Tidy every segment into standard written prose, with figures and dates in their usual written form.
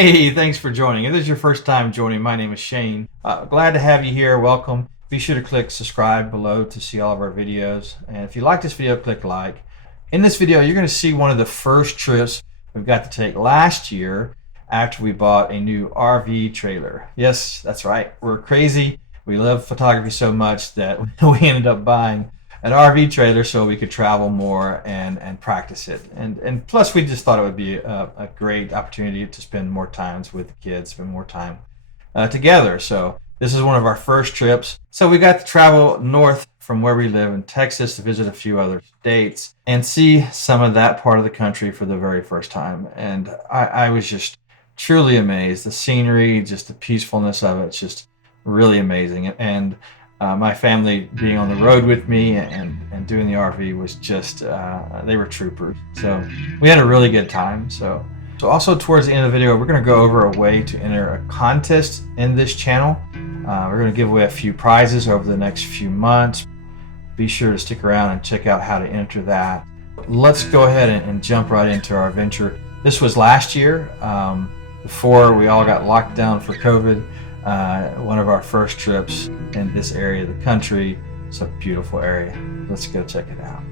Hey, thanks for joining. If this is your first time joining, my name is Shane. Glad to have you here. Welcome. Be sure to click subscribe below to see all of our videos. And if you like this video, click like. In this video, you're going to see one of the first trips we've got to take last year after we bought a new RV trailer. Yes, that's right. We're crazy. We love photography so much that we ended up buying an RV trailer so we could travel more and practice it. And plus, we just thought it would be a great opportunity to spend more time with the kids, spend more time together. So this is one of our first trips. So we got to travel north from where we live in Texas to visit a few other states and see some of that part of the country for the very first time. And I was just truly amazed. The scenery, just the peacefulness of it's just really amazing. And my family being on the road with me and doing the RV was just, they were troopers. So we had a really good time. So also towards the end of the video, we're going to go over a way to enter a contest in this channel. We're going to give away a few prizes over the next few months. Be sure to stick around and check out how to enter that. Let's go ahead and jump right into our adventure. This was last year, before we all got locked down for COVID. One of our first trips in this area of the country. It's a beautiful area. Let's go check it out.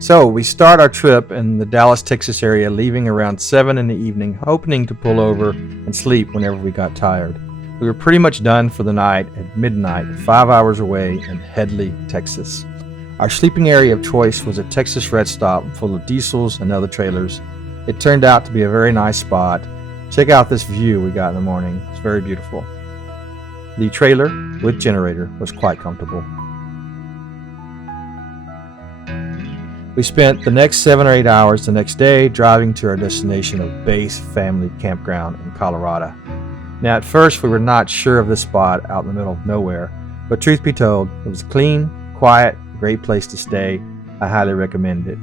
So we start our trip in the Dallas, Texas area, leaving around 7 in the evening, hoping to pull over and sleep whenever we got tired. We were pretty much done for the night at midnight, 5 hours away in Headley, Texas. Our sleeping area of choice was a Texas Red Stop full of diesels and other trailers. It turned out to be a very nice spot. Check out this view we got in the morning. It's very beautiful. The trailer with generator was quite comfortable. We spent the next 7 or 8 hours the next day driving to our destination of Base Family Campground in Colorado. Now at first we were not sure of this spot out in the middle of nowhere, but truth be told, it was clean, quiet, great place to stay. I highly recommend it.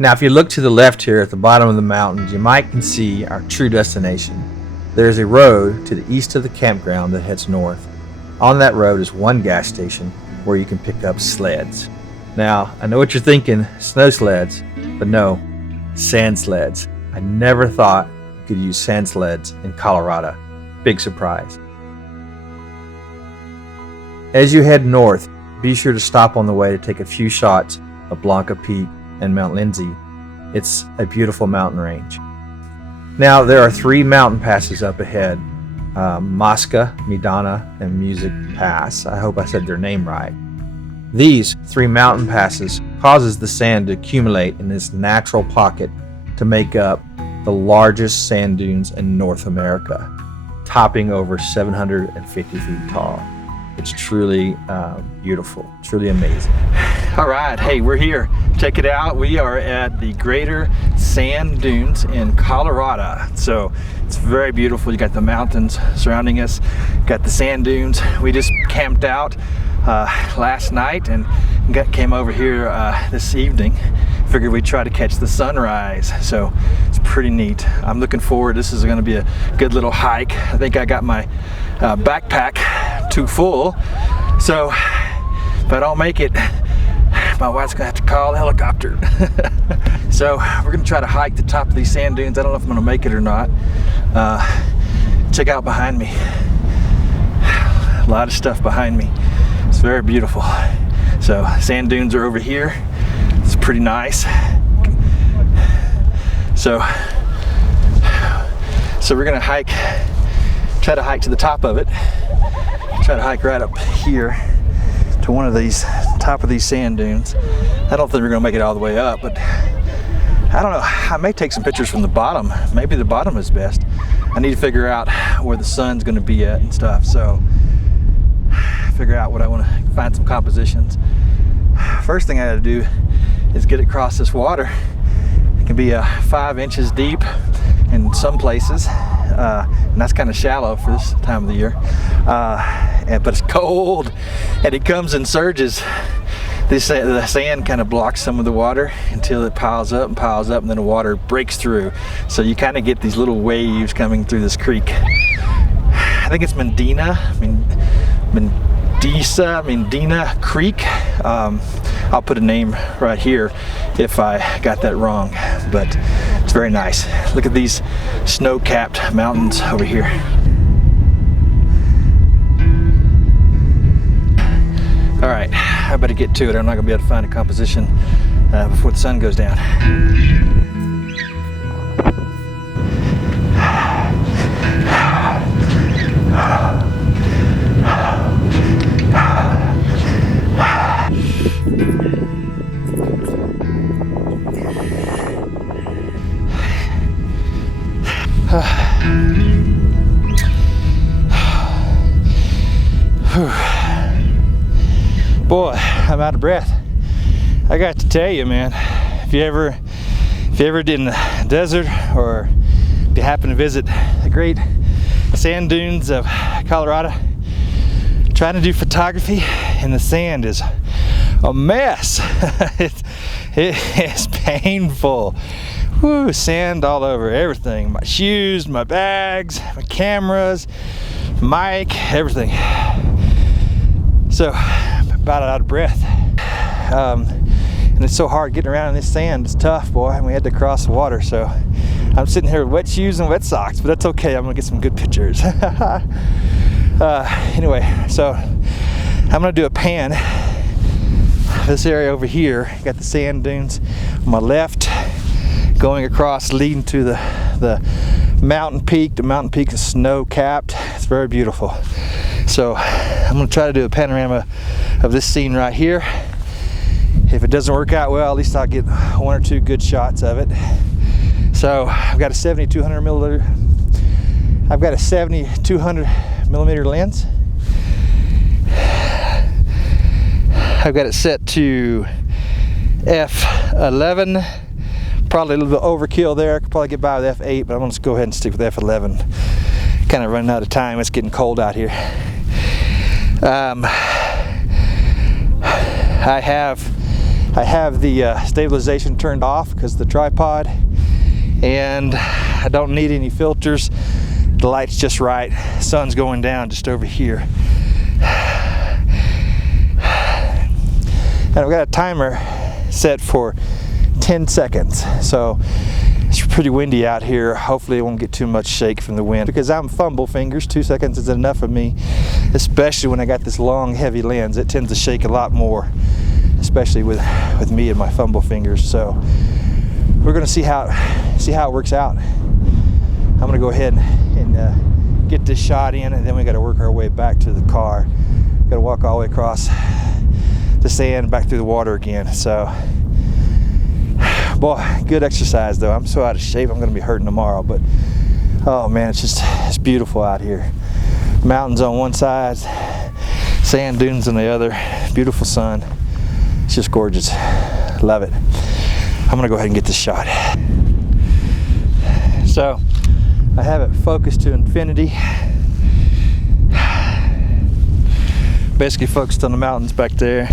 Now if you look to the left here at the bottom of the mountains, you might can see our true destination. There is a road to the east of the campground that heads north. On that road is one gas station where you can pick up sleds. Now, I know what you're thinking, snow sleds, but no, sand sleds. I never thought you could use sand sleds in Colorado. Big surprise. As you head north, be sure to stop on the way to take a few shots of Blanca Peak and Mount Lindsay. It's a beautiful mountain range. Now there are 3 mountain passes up ahead, Mosca, Medina, and Music Pass. I hope I said their name right. These 3 mountain passes causes the sand to accumulate in this natural pocket to make up the largest sand dunes in North America, topping over 750 feet tall. It's truly beautiful, truly amazing. All right, hey, we're here. Check it out. We are at the Greater Sand Dunes in Colorado. So it's very beautiful. You got the mountains surrounding us, got the sand dunes. We just camped out last night and came over here this evening. Figured we'd try to catch the sunrise. So it's pretty neat. I'm looking forward. This is going to be a good little hike. I think I got my backpack too full. So if I don't make it, my wife's gonna have to call a helicopter. So we're gonna try to hike the top of these sand dunes. I don't know if I'm gonna make it or not. Check out behind me. A lot of stuff behind me. It's very beautiful. So sand dunes are over here. It's pretty nice. So we're gonna try to hike to the top of it. Try to hike right up here to one of these top of these sand dunes. I don't think we're gonna make it all the way up, but I don't know. I may take some pictures from the bottom. Maybe the bottom is best. I need to figure out where the sun's gonna be at and stuff. So figure out what I want to find some compositions. First thing I gotta do is get across this water. It can be 5 inches deep in some places, and that's kind of shallow for this time of the year. But it's cold, and it comes in surges. The sand kind of blocks some of the water until it piles up, and then the water breaks through. So you kind of get these little waves coming through this creek. I think it's Medina Creek. I'll put a name right here if I got that wrong, but it's Very nice. Look at these snow-capped mountains over here. All right, I better get to it. I'm not gonna be able to find a composition before the sun goes down. Boy, I'm out of breath. I got to tell you, man, if you ever did in the desert, or if you happen to visit the great sand dunes of Colorado, trying to do photography in the sand is a mess. it is painful. Woo, sand all over everything. My shoes, my bags, my cameras, mic, everything. So I'm about out of breath. And it's so hard getting around in this sand. It's tough, boy, and we had to cross the water. So I'm sitting here with wet shoes and wet socks, but that's okay. I'm gonna get some good pictures. Anyway, so I'm gonna do a pan. This area over here, got the sand dunes on my left, going across, leading to the mountain peak. The mountain peak is snow-capped. It's very beautiful. So I'm gonna try to do a panorama of this scene right here. If it doesn't work out well, at least I'll get one or two good shots of it. So I've got a 7200 millimeter lens. I've got it set to f11. Probably a little bit overkill there. I could probably get by with f8, but I'm gonna just go ahead and stick with f11. Kind of running out of time. It's getting cold out here. I have the stabilization turned off because of the tripod, and I don't need any filters. The light's just right. Sun's going down just over here. And I've got a timer set for 10 seconds. So it's pretty windy out here. Hopefully it won't get too much shake from the wind, because I'm fumble fingers. 2 seconds is enough of me, especially when I got this long, heavy lens. It tends to shake a lot more, especially with me and my fumble fingers. So we're gonna see how it works out. I'm gonna go ahead and get this shot in, and then we gotta work our way back to the car. Gotta walk all the way across the sand, back through the water again. So, boy, good exercise though. I'm so out of shape, I'm gonna be hurting tomorrow, but oh man, it's beautiful out here. Mountains on one side, sand dunes on the other, beautiful sun. It's just gorgeous. Love it. I'm gonna go ahead and get this shot. So I have it focused to infinity. Basically focused on the mountains back there.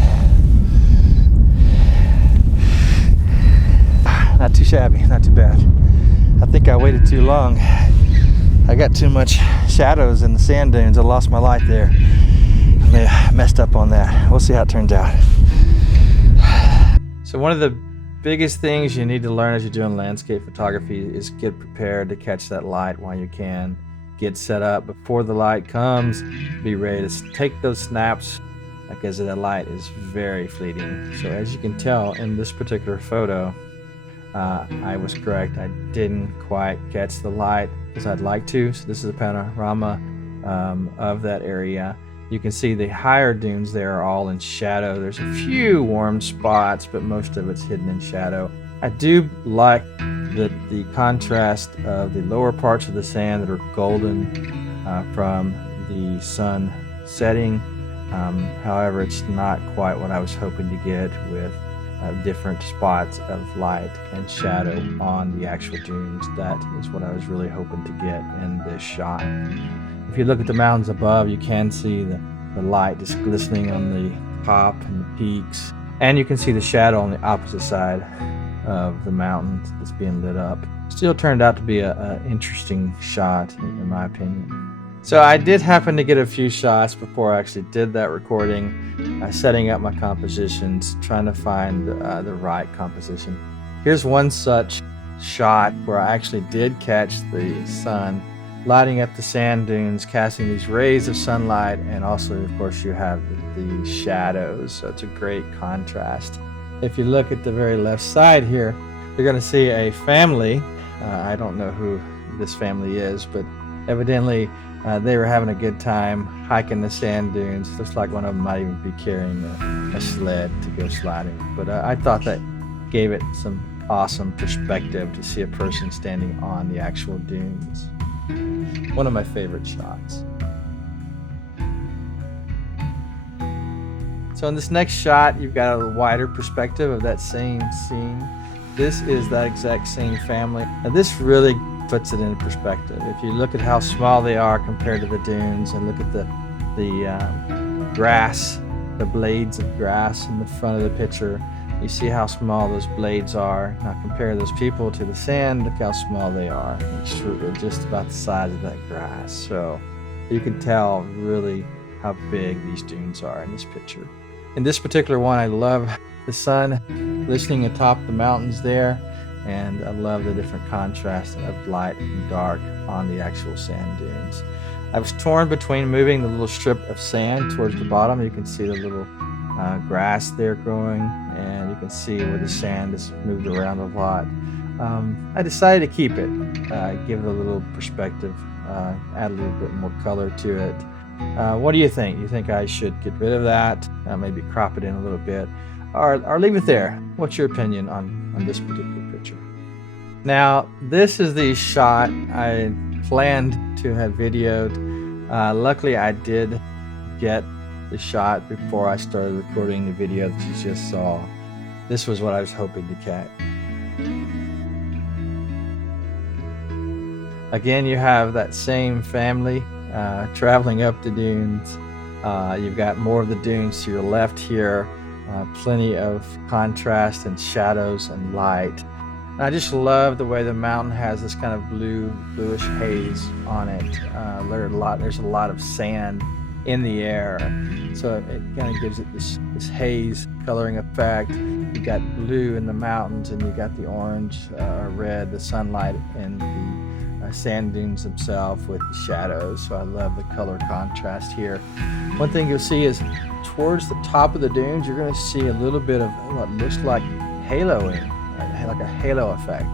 Not too shabby, not too bad. I think I waited too long. I got too much shadows in the sand dunes. I lost my light there. I messed up on that. We'll see how it turns out. So one of the biggest things you need to learn as you're doing landscape photography is get prepared to catch that light while you can. Get set up before the light comes. Be ready to take those snaps, because that light is very fleeting. So as you can tell in this particular photo, I was correct. I didn't quite catch the light as I'd like to. So this is a panorama of that area. You can see the higher dunes there are all in shadow. There's a few warm spots, but most of it's hidden in shadow. I do like the contrast of the lower parts of the sand that are golden from the sun setting. However, it's not quite what I was hoping to get with different spots of light and shadow on the actual dunes. That is what I was really hoping to get in this shot. If you look at the mountains above, you can see the light just glistening on the top and the peaks, and you can see the shadow on the opposite side of the mountains that's being lit up. Still turned out to be an interesting shot in my opinion. So I did happen to get a few shots before I actually did that recording, setting up my compositions, trying to find the right composition. Here's one such shot where I actually did catch the sun lighting up the sand dunes, casting these rays of sunlight, and also, of course, you have the shadows, so it's a great contrast. If you look at the very left side here, you're going to see a family. I don't know who this family is, but evidently they were having a good time hiking the sand dunes. Looks like one of them might even be carrying a sled to go sliding. But I thought that gave it some awesome perspective to see a person standing on the actual dunes. One of my favorite shots. So in this next shot, you've got a wider perspective of that same scene. This is that exact same family. And this really puts it into perspective. If you look at how small they are compared to the dunes, and look at the grass, the blades of grass in the front of the picture, you see how small those blades are. Now compare those people to the sand, look how small they are. It's just about the size of that grass. So you can tell really how big these dunes are in this picture. In this particular one, I love the sun glistening atop the mountains there, and I love the different contrast of light and dark on the actual sand dunes. I was torn between moving the little strip of sand towards the bottom. You can see the little grass there growing, and you can see where the sand is moved around a lot. I decided to keep it, give it a little perspective, add a little bit more color to it. What do you think? You think I should get rid of that, maybe crop it in a little bit, or leave it there? What's your opinion on this particular picture? Now, this is the shot I planned to have videoed. Luckily, I did get the shot before I started recording the video that you just saw. This was what I was hoping to catch. Again, you have that same family traveling up the dunes. You've got more of the dunes to your left here, plenty of contrast and shadows and light. And I just love the way the mountain has this kind of bluish haze on it. There's a lot of sand in the air, so it kind of gives it this haze coloring effect. You got blue in the mountains, and you got the orange or red, the sunlight in the sand dunes themselves with the shadows. So I love the color contrast here. One thing you'll see is towards the top of the dunes, you're going to see a little bit of what looks like haloing, like a halo effect.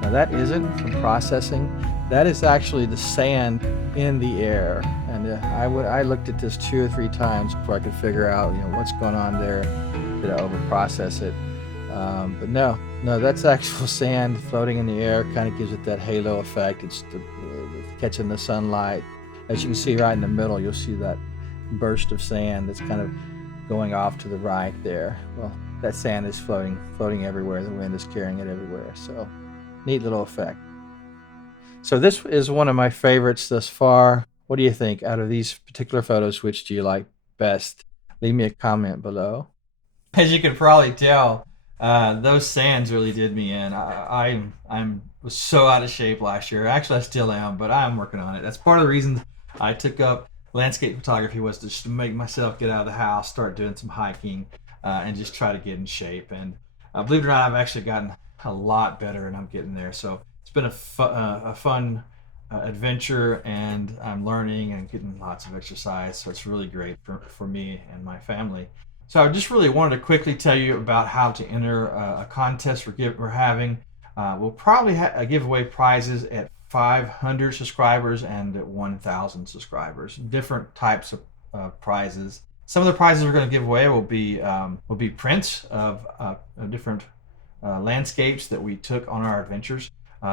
Now that isn't from processing. That is actually the sand in the air. And I looked at this 2 or 3 times before I could figure out, what's going on there. Did I overprocess it? But no, that's actual sand floating in the air. Kind of gives it that halo effect. It's catching the sunlight. As you can see right in the middle, you'll see that burst of sand that's kind of going off to the right there. Well, that sand is floating everywhere. The wind is carrying it everywhere. So neat little effect. So this is one of my favorites thus far. What do you think? Out of these particular photos, which do you like best? Leave me a comment below. As you can probably tell, those sands really did me in. I was so out of shape last year. Actually, I still am, but I'm working on it. That's part of the reason I took up landscape photography, was just to make myself get out of the house, start doing some hiking, and just try to get in shape. And believe it or not, I've actually gotten a lot better, and I'm getting there. So it's been a fun adventure, and I'm learning and getting lots of exercise. So it's really great for me and my family. So I just really wanted to quickly tell you about how to enter a contest we're having. We'll probably give away prizes at 500 subscribers and at 1,000 subscribers. Different types of prizes. Some of the prizes we're going to give away will be prints of different landscapes that we took on our adventures.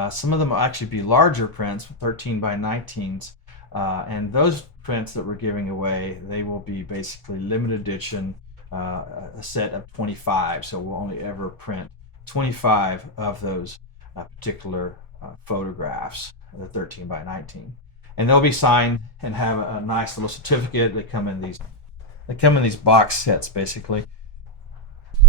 Some of them will actually be larger prints, 13 by 19s. And those prints that we're giving away, they will be basically limited edition, a set of 25. So we'll only ever print 25 of those particular photographs, the 13 by 19. And they'll be signed and have a nice little certificate. They come in these box sets, basically.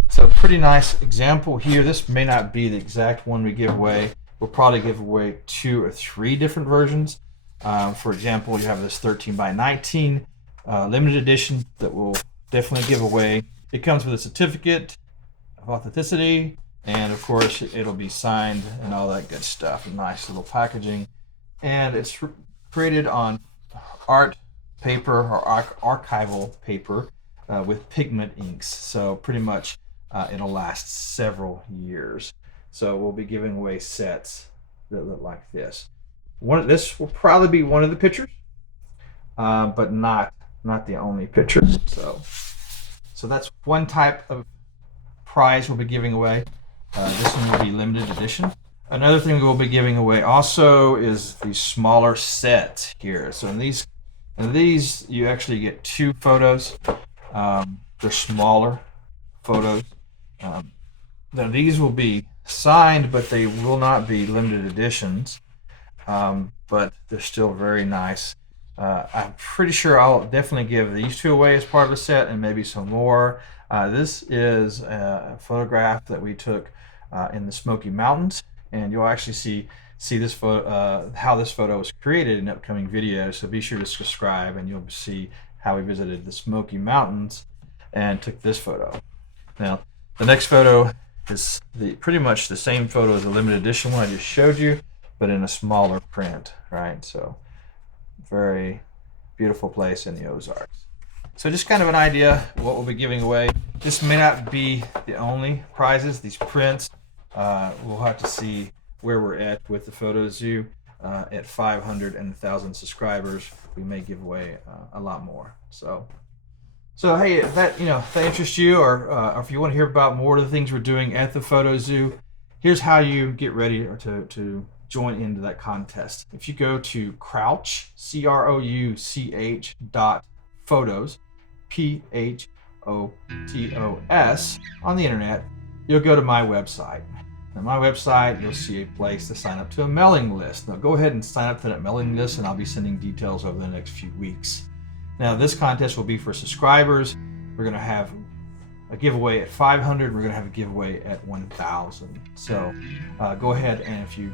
So pretty nice example here. This may not be the exact one we give away. We'll probably give away 2 or 3 different versions. For example, you have this 13 by 19 limited edition that we'll definitely give away. It comes with a certificate of authenticity, And of course, it'll be signed and all that good stuff. Nice little packaging. And it's created on art paper or archival paper with pigment inks. So pretty much it'll last several years. So we'll be giving away sets that look like this. This will probably be one of the pictures, but not the only picture. So that's one type of prize we'll be giving away. This one will be limited edition. Another thing we'll be giving away also is the smaller sets here. So in these you actually get 2 photos. They're smaller photos. Now these will be signed, but they will not be limited editions. But they're still very nice. I'm pretty sure I'll definitely give these 2 away as part of the set, and maybe some more. This is a photograph that we took in the Smoky Mountains, and you'll actually see this photo, how this photo was created in upcoming videos. So be sure to subscribe, and you'll see how we visited the Smoky Mountains and took this photo. Now, the next photo is pretty much the same photo as the limited edition one I just showed you, but in a smaller print, right? So very beautiful place in the Ozarks. So just kind of an idea of what we'll be giving away. This may not be the only prizes, these prints. We'll have to see where we're at with the Photo Zoo. At 500 and 1,000 subscribers, we may give away a lot more. So hey, if that interests you, or if you want to hear about more of the things we're doing at the Photo Zoo, here's how you get ready to join into that contest. If you go to Crouch, CROUCH.photos, PHOTOS, on the internet, you'll go to my website. On my website, you'll see a place to sign up to a mailing list. Now go ahead and sign up to that mailing list, and I'll be sending details over the next few weeks. Now this contest will be for subscribers. We're going to have a giveaway at 500. We're going to have a giveaway at 1,000. So go ahead, and if you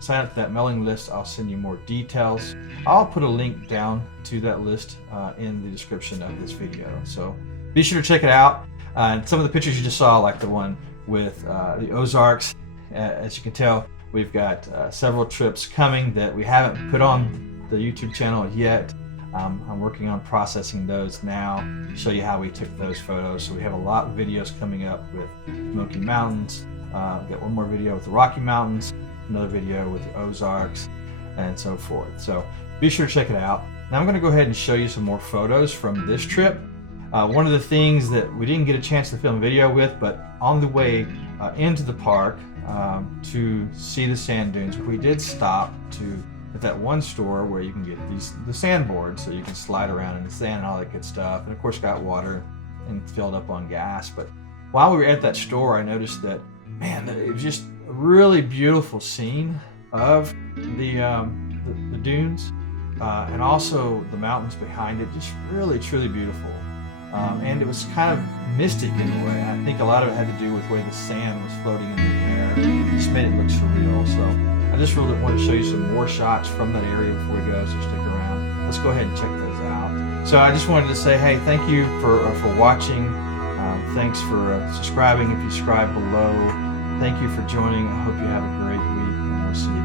sign up to that mailing list, I'll send you more details. I'll put a link down to that list in the description of this video. So be sure to check it out. And some of the pictures you just saw, like the one with the Ozarks, as you can tell, we've got several trips coming that we haven't put on the YouTube channel yet. I'm working on processing those now to show you how we took those photos. So we have a lot of videos coming up with Smoky Mountains. We've got one more video with the Rocky Mountains, another video with the Ozarks, and so forth. So be sure to check it out. Now I'm going to go ahead and show you some more photos from this trip. One of the things that we didn't get a chance to film video with, but on the way into the park to see the sand dunes, we did stop at that one store where you can get the sandboards, so you can slide around in the sand and all that good stuff, and of course got water and filled up on gas. But while we were at that store, I noticed that, man, it was just a really beautiful scene of the dunes and also the mountains behind it. Just really, truly beautiful. And it was kind of mystic in a way. I think a lot of it had to do with the way the sand was floating in the air. It just made it look surreal. So I just really want to show you some more shots from that area before we go, so stick around. Let's go ahead and check those out. So I just wanted to say, hey, thank you for watching. Thanks for subscribing if you subscribe below. Thank you for joining. I hope you have a great week, and we'll see you